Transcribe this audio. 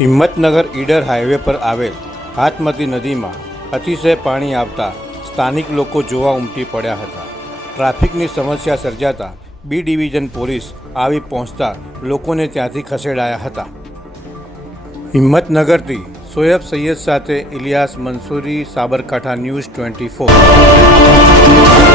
Himmatnagar Idar highway પર આવેલ હાથમતી નદીમાં અતિશય પાણી આવતા સ્થાનિક લોકો જોવા ઉમટી પડ્યા હતા। ટ્રાફિકની સમસ્યા સર્જાતા બી ડિવિઝન પોલીસ આવી પહોંચતા લોકોને ત્યાંથી ખસેડાયા હતા। હિંમતનગરથી સોયબ સૈયદ સાથે ઇલિયાસ મંસૂરી, સાબરકાંઠા ન્યૂઝ 24।